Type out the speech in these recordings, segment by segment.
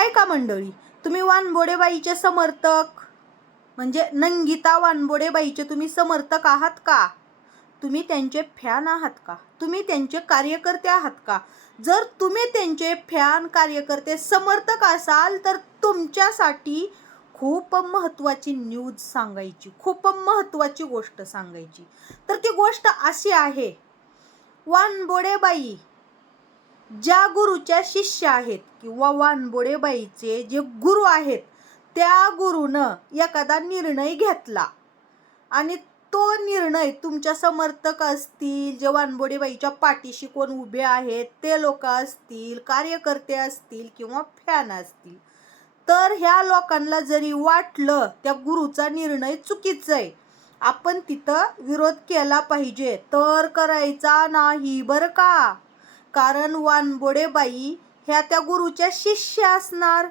ऐका मंडळी? तुम्ही वानबोडेबाईचे समर्थक. म्हणजे नंगिता वानबोडेबाईचे तुम्ही समर्थक आहात का? तुम्ही त्यांचे फॅन आहात का? तुम्ही त्यांचे कार्यकर्ते आहात का? जर तुम्ही त्यांचे फॅन कार्यकर्ते समर्थक असाल तर तुमच्यासाठी खूप महत्त्वाची न्यूज सांगायची खूप महत्त्वाची गोष्ट सांगायची. तर ती गोष्ट अशी आहे. वानबोडेबाई ज्या गुरुच्या शिष्य आहेत किंवा वानबोडेबाईचे जे गुरु आहेत त्या गुरुनं एखादा निर्णय घेतला. आणि तो निर्णय तुमच्या समर्थक असतील जे वानबोडेबाईच्या पाठीशी कोण उभे आहेत ते लोक असतील कार्यकर्ते असतील किंवा फॅन असतील. तर ह्या लोकांना जरी वाटलं त्या गुरुचा निर्णय चुकीचा आहे आपण तिथं विरोध केला पाहिजे. तर करायचा नाही बरं का? कारण वानबोडेबाई ह्या त्या गुरुच्या शिष्य असणार.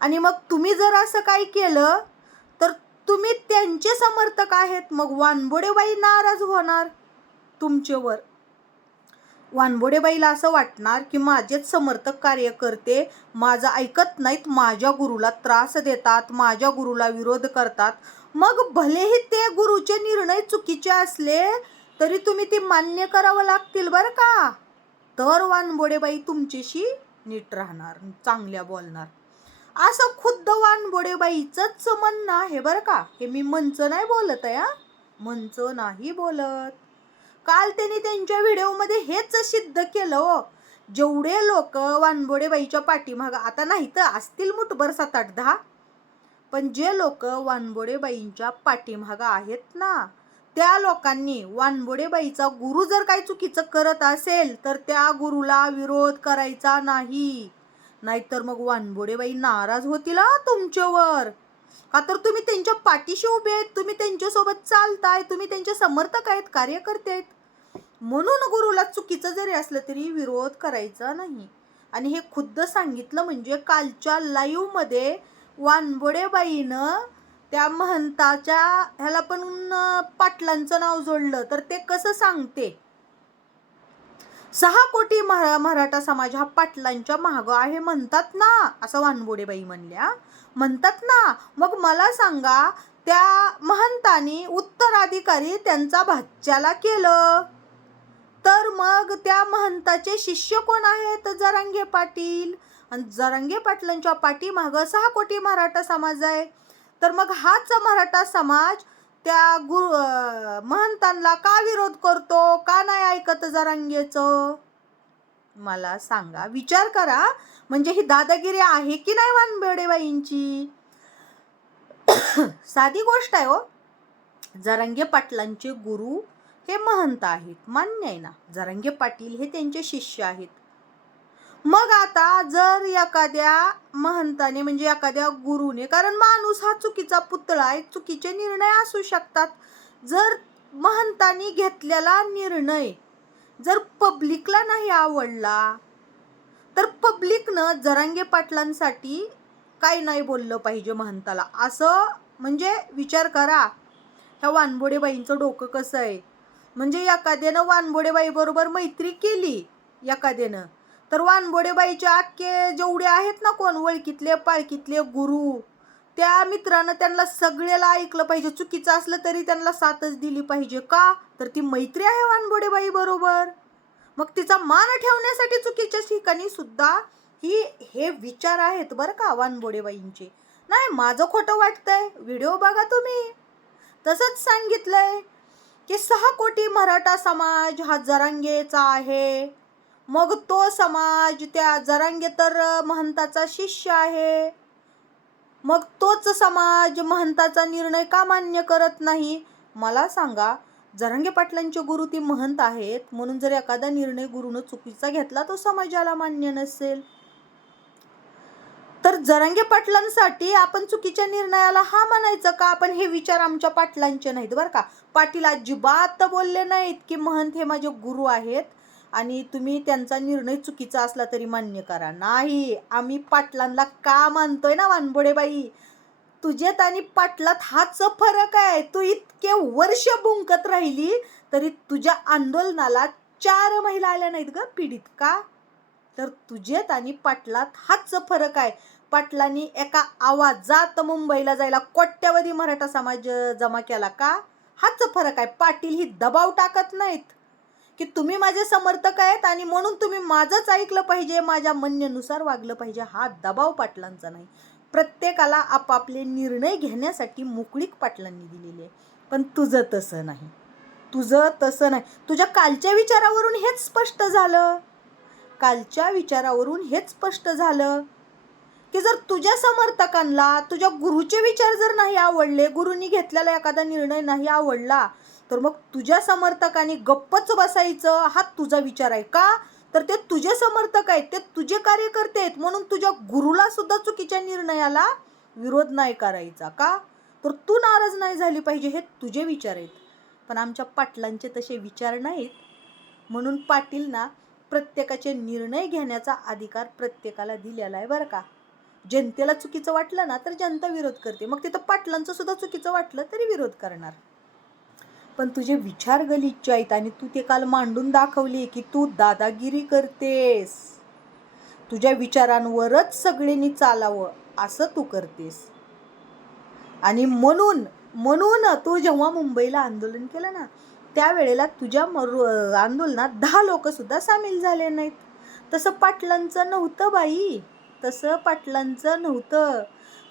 आणि मग तुम्ही जर असं काही केलं तर तुम्ही त्यांचे समर्थक आहेत. मग वानबोडेबाई नाराज होणार तुमच्यावर वानबोडेबाईला असं वाटणार की माझेच समर्थक कार्यकर्ते माझं ऐकत नाहीत माझ्या गुरुला त्रास देतात माझ्या गुरुला विरोध करतात. मग भलेही ते गुरुचे निर्णय चुकीचे असले तरी तुम्ही ते मान्य करावं लागतील बरं का? तर वानबोडेबाई तुमच्याशी नीट राहणार चांगल्या बोलणार. असं खुद्द वानबोडेबाईचंच म्हणणं आहे बरं का. हे मी मंच नाही बोलत आहे मंच नाही बोलत. काल त्यांनी त्यांच्या व्हिडिओमध्ये हेच सिद्ध केलं हो. जेवढे लोक वानबोडेबाईच्या पाठीमाग आता नाही तर असतील मुठभर सात आठ दहा. पण जे लोक वानबोडेबाईंच्या पाठीमाग आहेत ना त्या लोकांनी वानबोडेबाईचा गुरु जर काही चुकीचं करत असेल तर त्या गुरुला विरोध करायचा नाही. नाहीतर मग वानबोडेबाई नाराज होतील तुमच्यावर. का तर तुम्ही त्यांच्या पाठीशी उभे आहेत तुम्ही त्यांच्यासोबत चालताय तुम्ही त्यांचे समर्थक आहेत कार्यकर्ते आहेत. म्हणून गुरुला चुकीचं जरी असलं तरी विरोध करायचा नाही. आणि हे खुद्द सांगितलं म्हणजे कालच्या लाईव्हमध्ये वानबोडेबाईनं त्या महंताच्या ह्याला पण पाटलांचं नाव जोडलं. तर ते कसं सांगते? सहा कोटी मरा मराठा समाज हा पाटलांच्या मागं आहे. म्हणतात ना असं वानबोडेबाई म्हणल्या. म्हणतात ना मग मला सांगा त्या महंतानी उत्तराधिकारी त्यांचा भाच्याला केलं? तर मग त्या महंताचे शिष्य कोण आहेत? जरांगे पाटील. आणि जरांगे पाटलांच्या पाठीमागं सहा कोटी मराठा समाज आहे. तर मग हाच मराठा समाज त्या गुरु महंतांना का विरोध करतो? का नाही ऐकत जरांगेचं? मला सांगा. विचार करा. म्हणजे ही दादागिरी आहे की नाही वानबेडेबाईंची? साधी गोष्ट आहे हो. जरांगे पाटलांचे गुरु हे महंत आहेत. मान्य आहे ना. जरांगे पाटील हे त्यांचे शिष्य आहेत. मग आता जर एखाद्या महंताने म्हणजे एखाद्या गुरुने कारण माणूस हा चुकीचा पुतळा आहे चुकीचे निर्णय असू शकतात. जर महंतांनी घेतलेला निर्णय जर पब्लिकला नाही आवडला तर पब्लिकनं जरांगे पाटलांसाठी काही नाही बोललं पाहिजे महंताला. असं म्हणजे विचार करा. ह्या वानबोडेबाईंचं डोकं कसं आहे? म्हणजे एखाद्यानं वानबोडेबाईबरोबर मैत्री केली एखाद्यानं. तर वानबोडेबाईचे आख्खे जेवढे आहेत ना कोण ओळखीतले पाळखीतले गुरु त्या मित्रानं त्यांना सगळ्याला ऐकलं पाहिजे. चुकीचं असलं तरी त्यांना साथच दिली पाहिजे का? तर ती मैत्री आहे वानबोडेबाई बरोबर. मग तिचा मान ठेवण्यासाठी चुकीच्या ठिकाणी सुद्धा ही हे विचार आहेत बरं का वानबोडेबाईंचे. नाही माझं खोटं वाटतंय. व्हिडिओ बघा तुम्ही. तसंच सांगितलंय की सहा कोटी मराठा समाज हा जरांगेचा आहे. मग तो समाज त्या जरांगे तर महंताचा शिष्य आहे. मग तोच समाज महंताचा निर्णय का मान्य करत नाही? मला सांगा जरांगे पाटलांचे गुरु ती महंत आहेत म्हणून जर एखादा निर्णय गुरुनं चुकीचा घेतला तो समाजाला मान्य नसेल. तर जरांगे पाटलांसाठी आपण चुकीच्या निर्णयाला हा म्हणायचं का? आपण हे विचार आमच्या पाटलांचे नाहीत बरं का? पाटील अजिबात बोलले नाहीत की महंत हे माझे गुरु आहेत आणि तुम्ही त्यांचा निर्णय चुकीचा असला तरी मान्य करा. नाही आम्ही पाटलांना का मानतोय ना वानबोडेबाई? तुझ्यात आणि पाटलात हाच फरक आहे. तू इतके वर्ष बुंकत राहिली तरी तुझ्या आंदोलनाला चार महिला आल्या नाहीत ग पीडित का? तर तुझ्यात आणि पाटलात हाच फरक आहे. पाटलांनी एका आवाजात मुंबईला जायला कोट्यवधी मराठा समाज जमा केला का? हाच फरक आहे. पाटील ही दबाव टाकत नाहीत. की तुम्ही माझे समर्थक आहेत आणि म्हणून तुम्ही माझंच ऐकलं पाहिजे माझ्या म्हणण्यानुसार वागलं पाहिजे हा दबाव पाटलांचा नाही. प्रत्येकाला आपापले निर्णय घेण्यासाठी मोकळीक पाटलांनी दिलेली आहे. पण तुझं तसं नाही. तुझं तसं नाही. तुझ्या कालच्या विचारावरून हेच स्पष्ट झालं. कालच्या विचारावरून हेच स्पष्ट झालं. की जर तुझ्या समर्थकांना तुझ्या गुरुचे विचार जर नाही आवडले गुरुनी घेतलेला एखादा निर्णय नाही आवडला तर मग तुझ्या समर्थकांनी गप्पच बसायचं हा तुझा विचार आहे का? तर ते तुझे समर्थक आहेत ते तुझे कार्यकर्ते आहेत म्हणून तुझ्या गुरुला सुद्धा चुकीच्या निर्णयाला विरोध नाही करायचा का? तर तू नाराज नाही झाली पाहिजे हे तुझे विचार आहेत. पण आमच्या पाटलांचे तसे विचार नाहीत. म्हणून पाटीलना प्रत्येकाचे निर्णय घेण्याचा अधिकार प्रत्येकाला दिलेला आहे बरं का. जनतेला चुकीचं वाटलं ना तर जनता विरोध करते. मग तिथं पाटलांचं सुद्धा चुकीचं वाटलं तरी विरोध करणार. पण तुझे विचार गलिच्छ आहेत आणि तू ते काल मांडून दाखवली की तू दादागिरी करतेस. तुझ्या विचारांवरच सगळ्यांनी चालावं असं तू करतेस. आणि म्हणून म्हणून तू जेव्हा मुंबईला आंदोलन केलं ना त्यावेळेला तुझ्या मरु आंदोलनात दहा लोकसुद्धा सामील झाले नाहीत. तसं पाटलांचं नव्हतं बाई तसं पाटलांचं नव्हतं.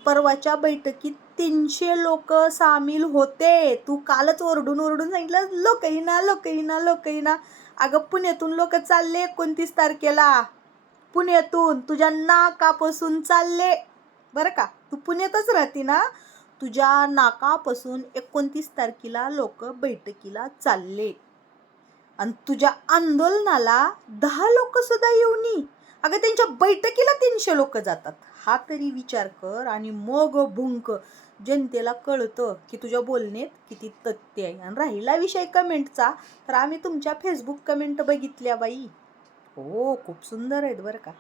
परवाच्या बैठकीत तीनशे लोक सामील होते. तू कालच ओरडून ओरडून सांगितलं लोक येईना लोक येईना लोक येईना अगं पुण्यातून लोक चालले एकोणतीस तारखेला. पुण्यातून तुझ्या नाकापासून चालले. बरं का? तू पुण्यातच राहते ना? तुझ्या नाकापासून एकोणतीस तारखेला लोक बैठकीला चालले. आणि तुझ्या आंदोलनाला दहा लोकसुद्धा येऊनी येऊन अगं त्यांच्या बैठकीला तीनशे लोक जातात. हा तरी विचार कर आणि मग भुंक. जनतेला कळतं की तुझ्या बोलण्यात किती तथ्य आहे. आणि राहिला विषय कमेंटचा तर आम्ही तुमच्या फेसबुक कमेंट बघितल्या बाई. हो खूप सुंदर आहेत बरं का.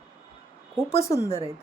खूपच सुंदर आहेत.